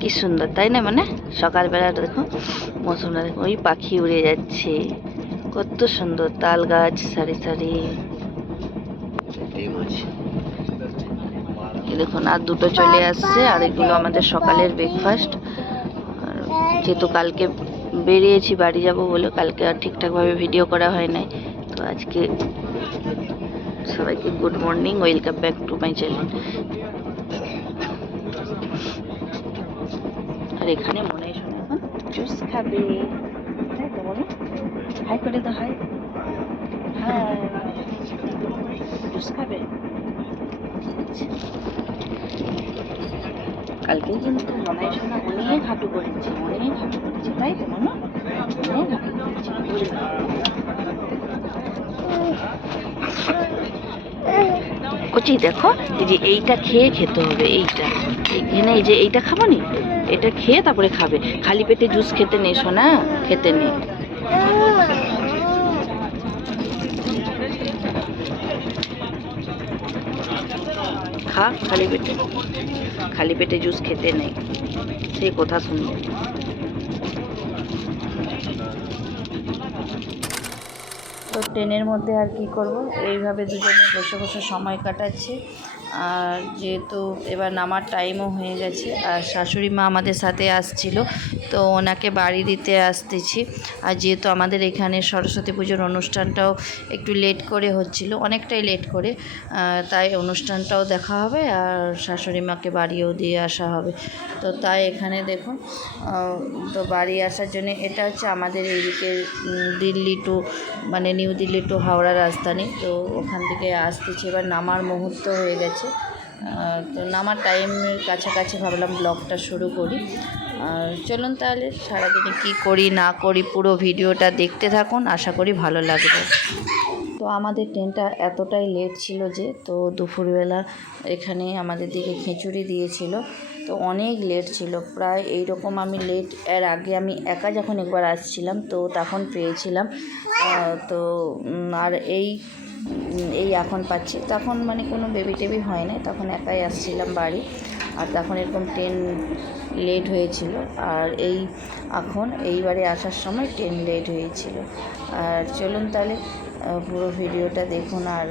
কি সুন্দর তাই না? মানে সকালবেলাটা দেখো, মৌসুমটা দেখো, ওই পাখি উড়ে যাচ্ছে, কত সুন্দর, তাল গাছ সারি সারি। দেখুন আর দুটো চলে আসছে, আর এগুলো আমাদের সকালের ব্রেকফাস্ট। আর যেহেতু কালকে বেরিয়েছি বাড়ি যাব বলে, কালকে আর ঠিকঠাকভাবে ভিডিও করা হয় নাই, তো আজকে সবাইকে good morning, welcome back to my channel. আর এখানে মনে হয় শোনা এখন জুস খাবে, তাই তো বলো, হাই করে তো, হাই হাই, জুস খাবে। কালকে কিন্তু মনে হয় শোনা অনেক হাঁটু করেছে, অনেক হাঁটু করেছে, তাই তো মনে অনেক হাঁটু করেছে। কচি দেখো, এই যে এইটা খেয়ে খেতে হবে, এইটা এখানে, এই যে এইটা খাবো নি, এটা খেয়ে তারপরে খাবে, খালি পেটে জুস খেতে নেই শোনা, খেতে নেই। খা, খালি পেটে জুস খেতে নেই, সেই কথা শুনবে। তো ট্রেনের মধ্যে আর কি করব, এইভাবে দুজনে বসে বসে সময় কাটাচ্ছি। আর যেহেতু এবার নামার টাইমও হয়ে গেছে, আর শাশুড়ি মা আমাদের সাথে আসছিল, তো ওনাকে বাড়ি দিতে আসতেছি। আর যেহেতু আমাদের এখানে সরস্বতী পুজোর অনুষ্ঠানটাও একটু লেট করে হচ্ছিল, অনেকটাই লেট করে, তাই অনুষ্ঠানটাও দেখা হবে আর শাশুড়ি মাকে বাড়িও দিয়ে আসা হবে। তো তাই এখানে দেখুন, তো বাড়ি আসার জন্য, এটা হচ্ছে আমাদের এইদিকে দিল্লি টু, মানে নিউ দিল্লি টু হাওড়া রাজধানী, তো ওখান থেকে আসতেছি। এবার নামার মুহূর্ত হয়ে গেছে, তো নামার টাইমের কাছাকাছি ভাবলাম ব্লগটা শুরু করি। আর চলুন তাহলে সারাদিনে কী করি না করি পুরো ভিডিওটা দেখতে থাকুন, আশা করি ভালো লাগবে। তো আমাদের ট্রেনটা এতটাই লেট ছিল যে, তো দুপুরবেলা এখানে আমাদের দিকে খিচুড়ি দিয়েছিল, তো অনেক লেট ছিল, প্রায় এইরকম আমি লেট এর আগে আমি একা যখন একবার আসছিলাম তো তখন পেয়েছিলাম, তো আর এই এখন পাচ্ছি, তখন মানে কোনো বেবি টেবি হয় না, তখন একাই আসছিলাম বাড়ি, আর তখন এরকম ট্রেন লেট হয়েছিল। আর এখন এইবারে আসার সময় ট্রেন লেট হয়েছিল। আর চলুন তাহলে পুরো ভিডিওটা দেখুন, আর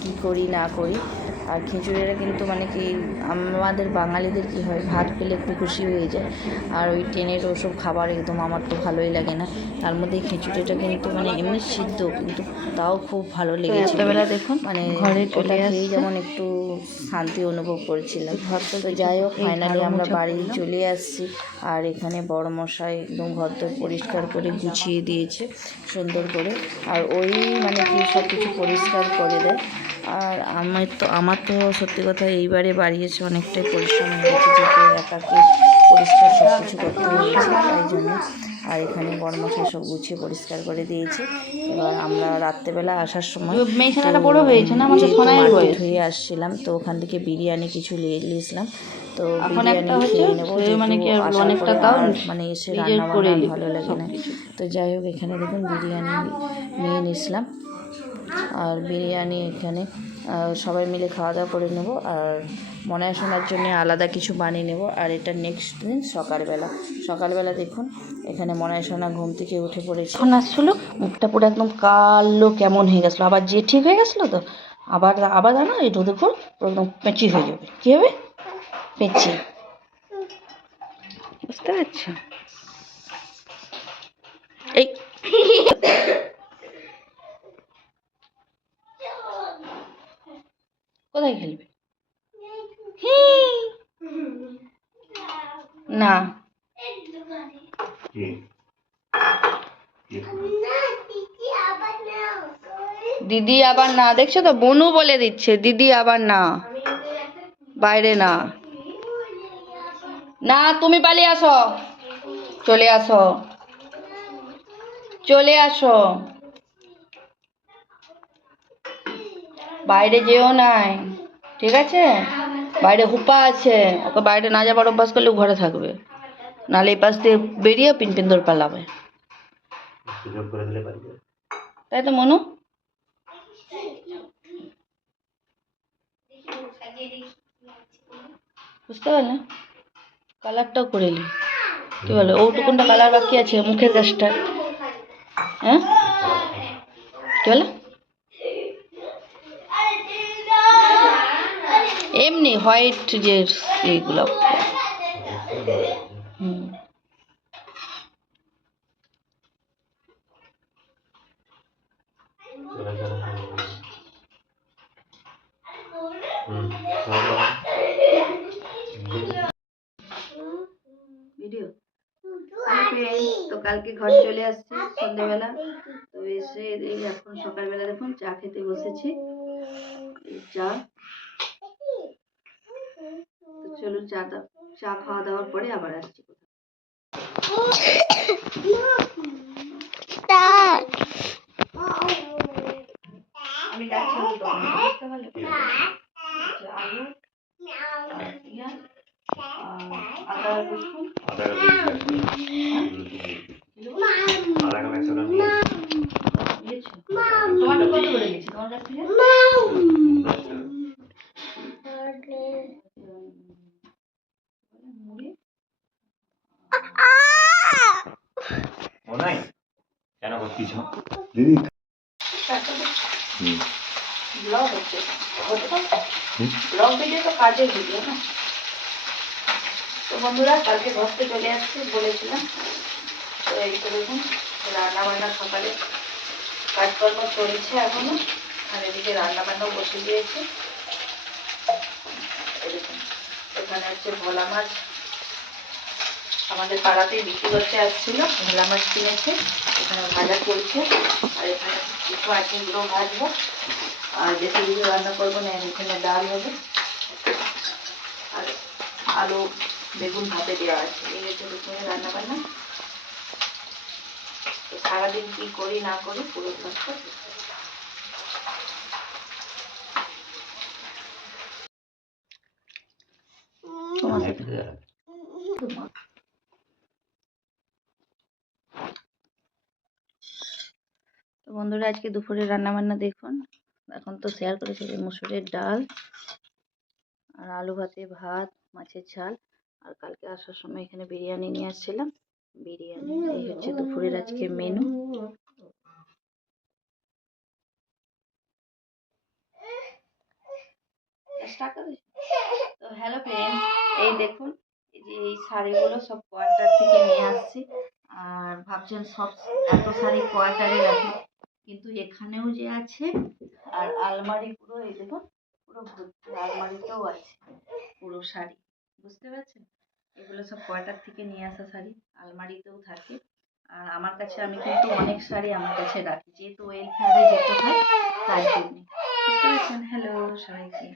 কী করি না করি। আর খিচুড়িটা কিন্তু মানে কি, আমাদের বাঙালিদের কি হয়, ভাত পেলে খুব খুশি হয়ে যায়, আর ওই ট্রেনের ওসব খাবার একদম আমার তো ভালোই লাগে না। তার মধ্যে খিচুড়িটা কিন্তু মানে এমনি সিদ্ধ, কিন্তু তাও খুব ভালো লেগেছিল। দেখুন মানে ঘরে চলে খেয়ে যেমন একটু শান্তি অনুভব করেছিলাম। তো যাই হোক, ফাইনালি আমরা বাড়ি চলে আসছি। আর এখানে বড় মশাই একদম ঘরদোর পরিষ্কার করে গুছিয়ে দিয়েছে সুন্দর করে, আর ওই মানে কি সব কিছু পরিষ্কার করে দেয়। আর আমার তো সত্যি কথা এইবারে বাড়ি এসে অনেকটাই পরিশ্রম হয়ে গেছে, যেহেতু একাকে পরিষ্কার সব কিছু করতে হয়েছে, তাই জন্য। আর এখানে বড়মশাই সব গুছিয়ে পরিষ্কার করে দিয়েছে। এবার আমরা রাত্রেবেলা আসার সময় মার্কেট হয়ে আসছিলাম, তো ওখান থেকে বিরিয়ানি কিছু নিয়েছিলাম, তো বিরিয়ানি খেয়ে নেবো, আসার পরে মানে এসে রান্না বান্না ভালো লাগে না। তো যাই হোক, এখানে দেখুন বিরিয়ানি নিয়ে নিয়েছিলাম, আর বিরিয়ানি এখানে সবাই মিলে খাওয়া দাওয়া করে নেব, আর মনায় শোনার জন্য আলাদা কিছু বানিয়ে নেব। আর এটা নেক্সট দিন সকালবেলা দেখুন, এখানে মনায় শোনা ঘুম থেকে উঠে পড়েছে, এখন আসছিলো, মুখটা পুরো একদম কালো কেমন হয়ে গেছিলো, আবার যে ঠিক হয়ে গেছিলো, তো আবার জানো এই দেখুন একদম পেঁচি হয়ে যাবে। কী হবে? পেঁচি, বুঝতে পারছো? এই কোথায় খেলবে? না, দিদি আবার না, দেখছো তো বনু বলে দিচ্ছে, দিদি আবার না, বাইরে না, না তুমি পালিয়ে আসো, চলে আসো, চলে আসো, বাইরে যেও নাই, ঠিক আছে? বাইরে হুপা আছে, ওকে বাইরে না যাবার অভ্যাস করলে ঘরে থাকবে, নাহলে এই পাশ দিয়ে বেরিয়ে পিনপিন দৌড় পালাবে, তাই তো মনু? বুঝতে পারলে? কালারটাও করে নি, কি বলে ওটুকুনটা কালার বাকি আছে মুখের কাজটা। হ্যাঁ কি বলে এমনি হোয়াইট যে এইগুলো। হুম ভিডিও। তো কালকে ঘর চলে আসছি সন্ধ্যেবেলা, তো এসে এই এখন সকালবেলা দেখুন চা খেতে বসেছি, এই চা। তো চলুন চা খাওয়া দাওয়ার পরে আবার আসছি। আমি ডাকছি বুঝতে পারলে, আলু পেঁয়াজ আদা রসুন টমেটো কত করে গেছে তোমার কাছ থেকে? কেন করছিস দিদি? ব্লগ হচ্ছে, ব্লগ ভিডিও তো কাজের ভিডিও না। তো বন্ধুরা কালকে ঘরতে চলে আসছে বলেছিলাম, তো এই তো দেখুন রান্না বান্না সকালে কাজকর্ম চলছে এখনো, আর এদিকে রান্না বান্নাও বসে দিয়েছে। দেখুন এখানে হচ্ছে ভোলা মাছ, আমাদের পাড়াতেই বিক্রি করতে আসছিল, ভোলা মাছ কিনেছে, এখানে ভাজা করছে, আর এখানে কিছু আছে এগুলো ভাজবো, আর বেশি কিছু রান্না করবো না, এখানে ডাল হবে আর আলু বেগুন ভাতে দেওয়া আছে। এই হচ্ছে দুপুরে রান্না বান্না। তো সারাদিন কি করি না করি পুরো সবটা। তো বন্ধুরা আজকে দুপুরে রান্না বান্না দেখুন, এখন তো শেয়ার করেছি যে মুসুরের ডাল আর আলু ভাতে ভাত, মাছের ঝাল, আর কালকে আসার সময় এখানে বিরিয়ানি নিয়ে আসছিলাম, বিরিয়ানি। এই হচ্ছে দুপুরের আজকে মেনু। তো হ্যালো ফ্রেন্ডস, এই দেখুন এই যে এই শাড়িগুলো সব কোয়ার্টার থেকে নিয়ে আসছি, আর ভাবছেন সব এত শাড়ি কোয়ার্টারে রাখি, কিন্তু এখানেও যে আছে, আর আলমারি পুরো এই দেখুন পুরো ভর্তি, আলমারিতেও আছে পুরো শাড়ি, বুঝতে পারছেন? এগুলো সব কোয়ার্টার থেকে নিয়ে আসা শাড়ি, আলমারিতেও থাকে। আর আমার কাছে আমি কিন্তু অনেক শাড়ি আমার কাছে রাখি, যেহেতু ওয়েলফেয়ারে যেতে হয় তার জন্য, বুঝতে পারছেন? হ্যালো সবাইকে।